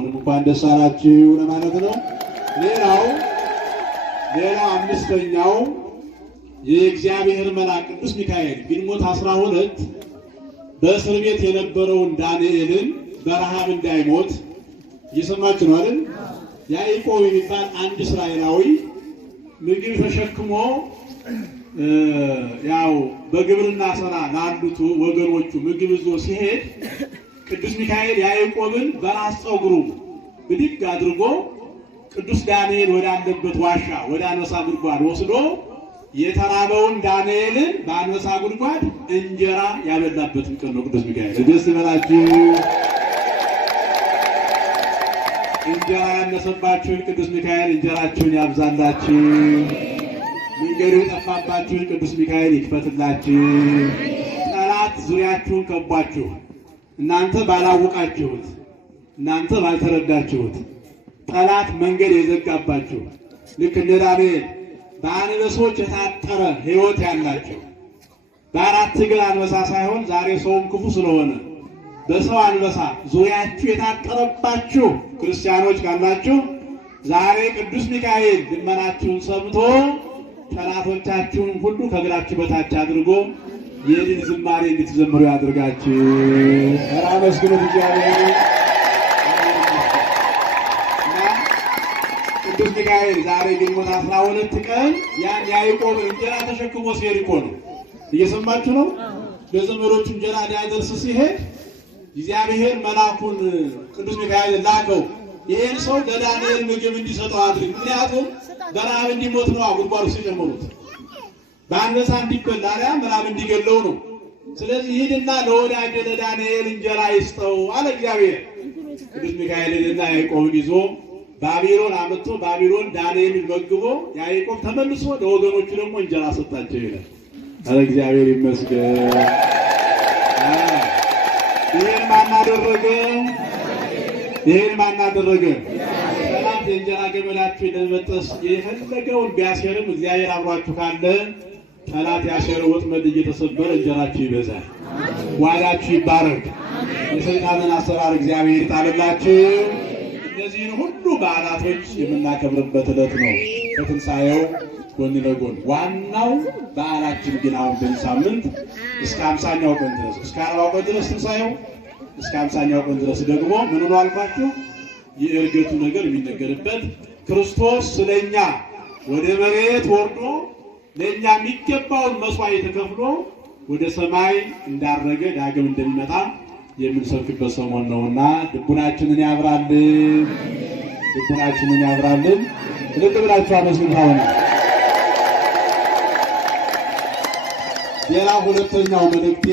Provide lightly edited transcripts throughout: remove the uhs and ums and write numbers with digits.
አሁንም እንኳን ደስ አላችሁ ለማለት ነው። ሌላው አምስተኛው የእግዚአብሔር መልአክ ቅዱስ ሚካኤል ግንቦት 12 በእስር ቤት የነበረውን ዳንኤልን በረሃብ እንዳይሞት እየሰማችሁ ነው አይደል? ያዕቆብ የሚባል አንድ እስራኤላዊ ምግብ ተሸክሞ ያው በግብርና ስራ ላሉት ወገኖቹ ምግብ ይዞ ሲሄድ ቅዱስ ሚካኤል ያዕቆብን በራስ ፀጉሩ ብድግ አድርጎ ቅዱስ ዳንኤል ወዳለበት ዋሻ ወደ አንበሳ ጉድጓድ ወስዶ የተራበውን ዳንኤልን በአንበሳ ጉድጓድ እንጀራ ያበላበትን ቀን ነው። ቅዱስ ሚካኤል ደስ ይበላችሁ። እንጀራ ያነሰባችሁን ቅዱስ ሚካኤል እንጀራችሁን ያብዛላችሁ። መንገዱ የጠፋባችሁን ቅዱስ ሚካኤል ይክፈትላችሁ። ጠላት ዙሪያችሁን ከቧችሁ እናንተ ባላወቃችሁት እናንተ ባልተረዳችሁት ጠላት መንገድ የዘጋባችሁ ልክ እንደ ዳንኤል በአንበሶች የታጠረ ሕይወት ያላችሁ በአራት እግር አንበሳ ሳይሆን ዛሬ ሰውም ክፉ ስለሆነ በሰው አንበሳ ዙሪያችሁ የታጠረባችሁ ክርስቲያኖች ካላችሁ ዛሬ ቅዱስ ሚካኤል ልመናችሁን ሰምቶ ጠላቶቻችሁን ሁሉ ከእግራችሁ በታች አድርጎ የድል ዝማሬ እንድትዘምሩ ያድርጋችሁ። አመስግኑት እግዚአብሔር። ቅዱስ ሚካኤል ዛሬ ግንቦት 12 ቀን ያን ያዕቆብ እንጀራ ተሸክሞ ሲሄድ እኮ ነው። እየሰማችሁ ነው። ለዘመዶቹ እንጀራ ሊያደርስ ሲሄድ እግዚአብሔር መልአኩን ቅዱስ ሚካኤል ላከው። ይሄን ሰው ለዳንኤል ምግብ እንዲሰጠው አድርግ፣ ምክንያቱም በረሃብ እንዲሞት ነው። ጉድጓዱ ሲጨምሩት በአንበሳ እንዲበላ ምናምን እንዲገለው ነው። ስለዚህ ሂድና ለወዳጄ ለዳንኤል እንጀራ ይስጠው አለ እግዚአብሔር። ቅዱስ ሚካኤልና ያዕቆብን ይዞ ባቢሎን አመጥቶ ባቢሎን ዳንኤልን መግቦ ያዕቆብ ተመልሶ ለወገኖቹ ደግሞ እንጀራ ሰጣቸው ይላል። አለ እግዚአብሔር ይመስገን። ይሄን ማን አደረገ? ሰላም የእንጀራ ገመዳችሁ ለመጠስ የፈለገውን ቢያስርም እግዚአብሔር አብሯችሁ ካለ ጠላት ያሰረ ወጥመድ እየተሰበረ እንጀራችሁ ይበዛል፣ ዋዳችሁ ይባረክ። የሰይጣንን አሰራር እግዚአብሔር ይጣልላችሁ። እነዚህን ሁሉ በዓላቶች የምናከብርበት ዕለት ነው። ከትንሣኤው ጎን ለጎን ዋናው በዓላችን ግን አሁን በዚህ ሳምንት እስከ 50ኛው ቀን ድረስ እስከ 40ኛው ቀን ድረስ ትንሣኤው እስከ 50ኛው ቀን ድረስ ደግሞ ምን ነው አልኳችሁ? የእርገቱ ነገር የሚነገርበት ክርስቶስ ስለኛ ወደ መሬት ወርዶ ለኛ የሚገባውን መስዋዕት ተከፍሎ ወደ ሰማይ እንዳረገ ዳግም እንደሚመጣ የምንሰብክበት ሰሞን ነውና ልቡናችንን ያብራልን። ልብ ብላችሁ አመስግኑ። ሌላ ሁለተኛው መልእክቴ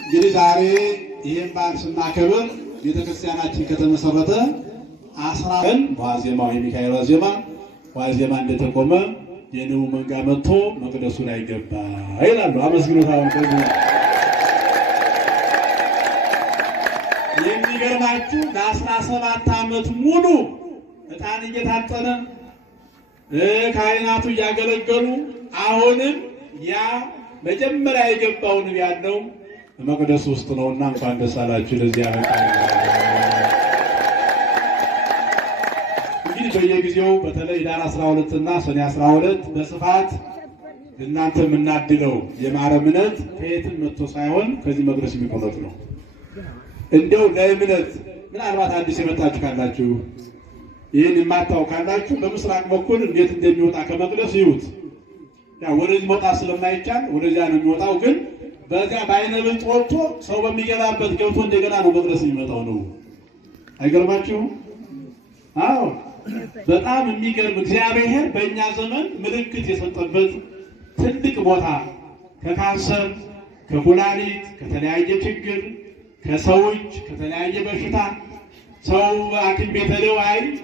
እንግዲህ ዛሬ ይህን በዓል ስናከብር ቤተክርስቲያናችን ከተመሰረተ 10 ቀን ዋዜማው የሚካኤል ዋዜማ እንደተቆመ የንቡ መንጋ መጥቶ መቅደሱ ላይ ገባ ይላሉ። አመስግኑት። የሚገርማችሁ ለ17 ዓመት ሙሉ ዕጣን እየታጠነ ካህናቱ እያገለገሉ አሁንም ያ መጀመሪያ የገባው ንብ ያለው መቅደስ ውስጥ ነውና እንኳን ደስ አላችሁ። ለዚህ አመጣ እንግዲህ በየጊዜው በተለይ ዳር 12 እና ሰኔ 12 በስፋት እናንተ የምናድለው የማረምነት ከየትም መጥቶ ሳይሆን ከዚህ መቅደስ የሚቆረጥ ነው። እንደው ለእምነት ምናልባት አዲስ የመጣችሁ ካላችሁ ይህን የማታው ካላችሁ በምስራቅ በኩል እንዴት እንደሚወጣ ከመቅደስ ይዩት። ያው ወደዚህ መውጣት ስለማይቻል ወደዚያ ነው የሚወጣው። ግን በዚያ በአይነ ብልጥ ወጥቶ ሰው በሚገባበት ገብቶ እንደገና ነው መቅደስ የሚመጣው ነው። አይገርማችሁም? አዎ በጣም የሚገርም እግዚአብሔር በእኛ ዘመን ምልክት የሰጠበት ትልቅ ቦታ ከካንሰር፣ ከኩላሊት፣ ከተለያየ ችግር፣ ከሰዎች ከተለያየ በሽታ ሰው ሐኪም ቤት ሄደው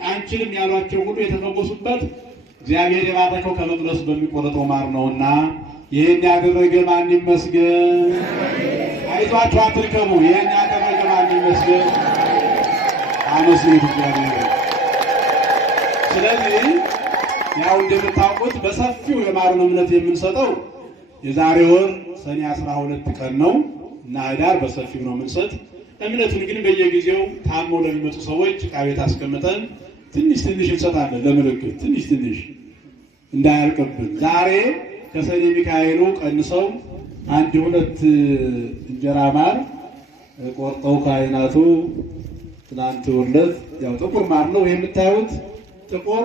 አንችልም ያሏቸው ሁሉ የተፈወሱበት እግዚአብሔር የባረከው ከመቅደሱ በሚቆረጠው ማር ነውና ይሄን ያደረገ ማን ይመስገን? አይዟችሁ አትርከሙ። ይሄን ያደረገ ማን ይመስገን? አመስግኑት እግዚአብሔር። ስለዚህ ያው እንደምታውቁት በሰፊው የማሩን እምነት የምንሰጠው የዛሬ ወር ሰኔ 12 ቀን ነው እና ኅዳር በሰፊው ነው የምንሰጥ። እምነቱን ግን በየጊዜው ታመው ለሚመጡ ሰዎች ዕቃ ቤት አስቀምጠን ትንሽ ትንሽ እንሰጣለን ለምልክት ትንሽ ትንሽ እንዳያልቅብን። ዛሬ ከሰኔ ሚካኤሉ ቀንሰው 1-2 እንጀራ ማር ቆርጠው ካህናቱ ትናንት ወለት ያው ጥቁር ማር ነው የምታዩት። ጥቁር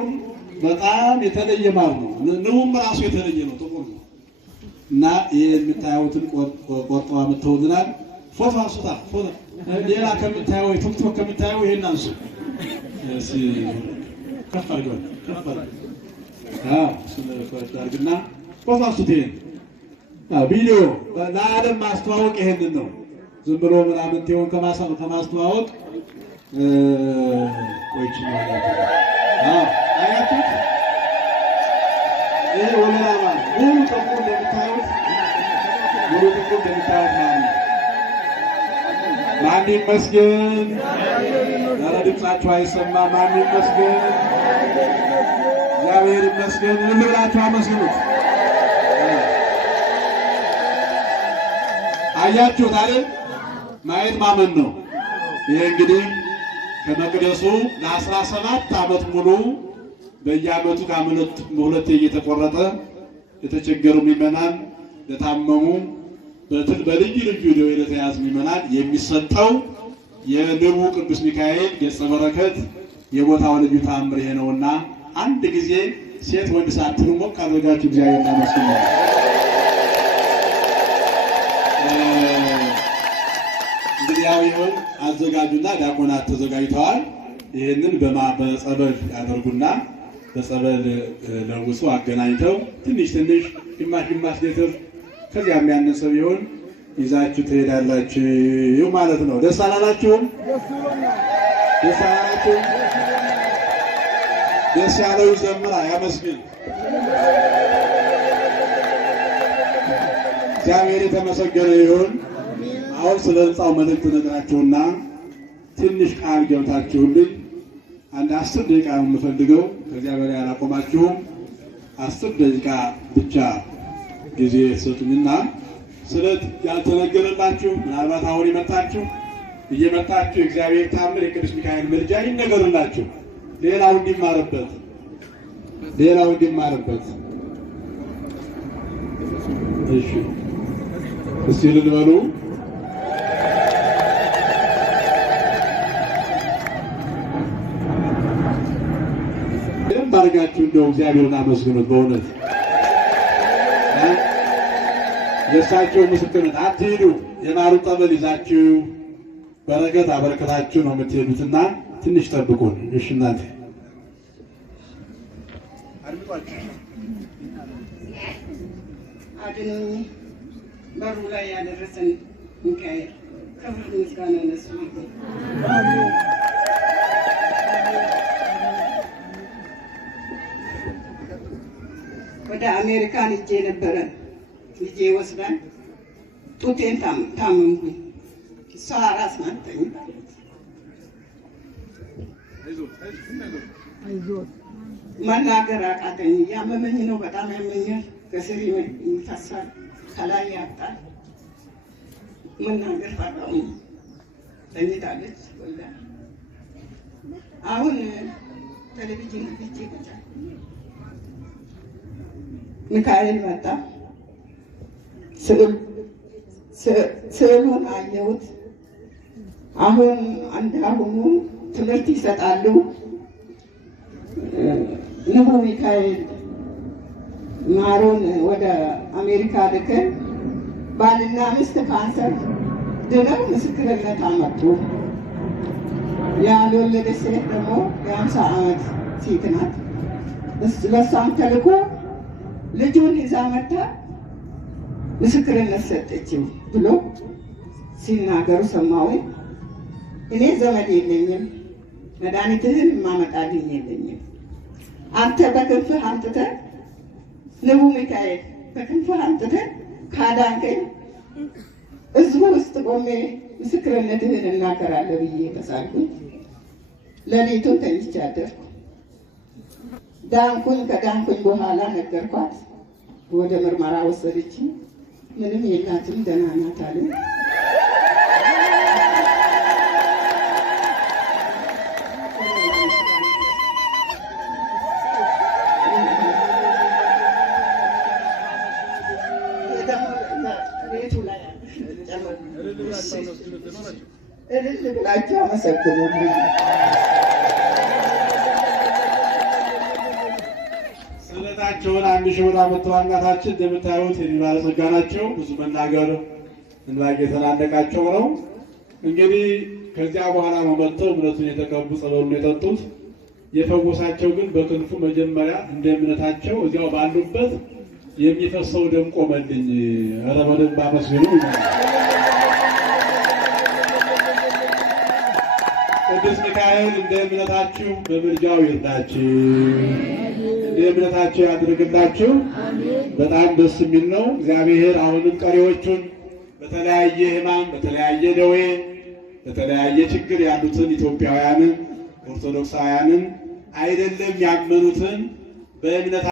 በጣም የተለየ ማር ነው። ንቡም ራሱ የተለየ ነው፣ ጥቁር ነው። እና ይሄ የምታዩትን ቆርጠው አምጥተውልናል። ፎቶ አንሱታ ፎቶ ሌላ ከምታየው ቲክቶክ ከምታየው ይሄን አንሱ። እሺ ከፍ አድርገው ከፍ አድርገው ስለፈታርግና ፎቶ አንሱት። ይሄን ቪዲዮ ለዓለም ማስተዋወቅ ይሄንን ነው። ዝም ብሎ ምናምን ትሆን ከማስተዋወቅ ወይች ማለት አያቱት ይሄ ወለላማ ሙሉ ጥቁር እንደምታዩት ማለት ማን ይመስገን? ኧረ ድምፃችሁ አይሰማ። ማን ይመስገን? እግዚአብሔር ይመስገን። ምን ብላችሁ አመስግኑት። አያችሁት አይደል? ማየት ማመን ነው። ይሄ እንግዲህ ከመቅደሱ ለ17 ዓመት ሙሉ በየዓመቱ ከዓመት በሁለቴ እየተቆረጠ የተቸገሩ ምዕመናን ለታመሙ በልዩ ልዩ ደዌ ለተያዙ ምዕመናን የሚሰጠው የንቡ ቅዱስ ሚካኤል ገጸ በረከት የቦታው ልዩ ተአምር ይሄ ነውና አንድ ጊዜ ሴት ወንድ ሳትሉ ሞቅ አድርጋችሁ እግዚአብሔርን አመስግኑ። እንግዲህ ያው ይሁን አዘጋጁና ዲያቆናት ተዘጋጅተዋል። ይህንን በጸበል ያደርጉና በጸበል ለውሱ አገናኝተው ትንሽ ትንሽ ግማሽ ሊትር ከዚያ የሚያነሰው ቢሆን ይዛችሁ ትሄዳላችሁ ማለት ነው። ደስ አላላችሁም? ደስ አላላችሁም? ደስ ያለው ይዘምራ ያመስግን። እግዚአብሔር የተመሰገነ ይሁን። አሁን ስለ ሕንፃው መልእክት ነግራችሁና ትንሽ ቃል ገብታችሁልኝ አንድ 10 ደቂቃ ነው የምፈልገው። ከዚያ በላይ አላቆማችሁም። 10 ደቂቃ ብቻ ጊዜ ሰጡኝና ስለት ያልተነገረላችሁ ምናልባት አሁን እየመጣችሁ እግዚአብሔር ታምር የቅዱስ ሚካኤል ምልጃ ይነገርላችሁ። ሌላው እንዲማርበት እሺ እስቲ ልበሉ። ባርጋችሁ እንደው እግዚአብሔርን አመስግኑት። በእውነት የእሳቸው ምስክርነት አትሄዱ። የማሩ ጠበል ይዛችሁ በረከት አበረከታችሁ ነው የምትሄዱትና ትንሽ ጠብቁን። እሺ እናቴ አድኖኝ በሩ ላይ ያደረሰን ሚካኤል ክብር ምስጋና ለእሱ ይሁን። ወደ አሜሪካን ሄጄ ነበረ። ልጄ ወስዳን ጡቴን ታመምኩኝ። እሷ አራስ ናት ተኝታለች። መናገር አቃተኝ። ያመመኝ ነው፣ በጣም ያመኛል። ከስር ይፈሳል፣ ከላይ ያጣል። መናገር ፈራሁኝ። ተኝታለች። ወልዳ አሁን ቴሌቪዥን ፊት ቁጭ ሚካኤል መጣ። ስዕሉን አየሁት። አሁን እንዳሁኑ ትምህርት ይሰጣሉ። ንቡ ሚካኤል ማሩን ወደ አሜሪካ ልከን ባልና ሚስት ካንሰር ድነው ምስክርነት አመጡ። ያልወለደች ሴት ደግሞ የ50 ዓመት ሴት ናት። ለእሷም ተልኮ ልጁን ይዛ መጣ ምስክርነት ሰጠችው ብሎ ሲናገሩ ሰማሁኝ። እኔ ዘመድ የለኝም፣ መድኃኒትህን የማመጣልኝ የለኝም። አንተ በክንፍህ አምጥተህ ንቡ ሚካኤል በክንፍህ አምጥተህ ካዳንከኝ ሕዝቡ ውስጥ ቆሜ ምስክርነትህን እናገራለሁ ብዬ ተሳልኩኝ። ሌሊቱን ተኝቼ አደርኩ። ከዳንኩኝ በኋላ ነገርኳት። ወደ ምርመራ ወሰደችኝ። ምንም የላትም ደህና ናት አሉ። ብላችሁ አመሰግኑልኝ። ስለታቸውን 1000 ብር አመጥተዋል። እናታችን እንደምታዩት ባለጸጋ ናቸው። ብዙ መናገር እንባ የተናነቃቸው ነው። እንግዲህ ከዚያ በኋላ ነው መጥተው እምነቱን የተቀቡ ጸበሉን የጠጡት። የፈወሳቸው ግን በክንፉ መጀመሪያ እንደ እምነታቸው እዚያው ባሉበት የሚፈሰው ደም ቆመልኝ። ኧረ በደንብ አመስግኑ። ቅዱስ ሚካኤል እንደ እምነታችሁ በምልጃው ይርዳችሁ፣ እንደ እምነታችሁ ያድርግላችሁ። በጣም ደስ የሚል ነው። እግዚአብሔር አሁንም ቀሪዎቹን በተለያየ ሕማም፣ በተለያየ ደዌ፣ በተለያየ ችግር ያሉትን ኢትዮጵያውያንን ኦርቶዶክሳውያንን አይደለም ያመኑትን በእምነት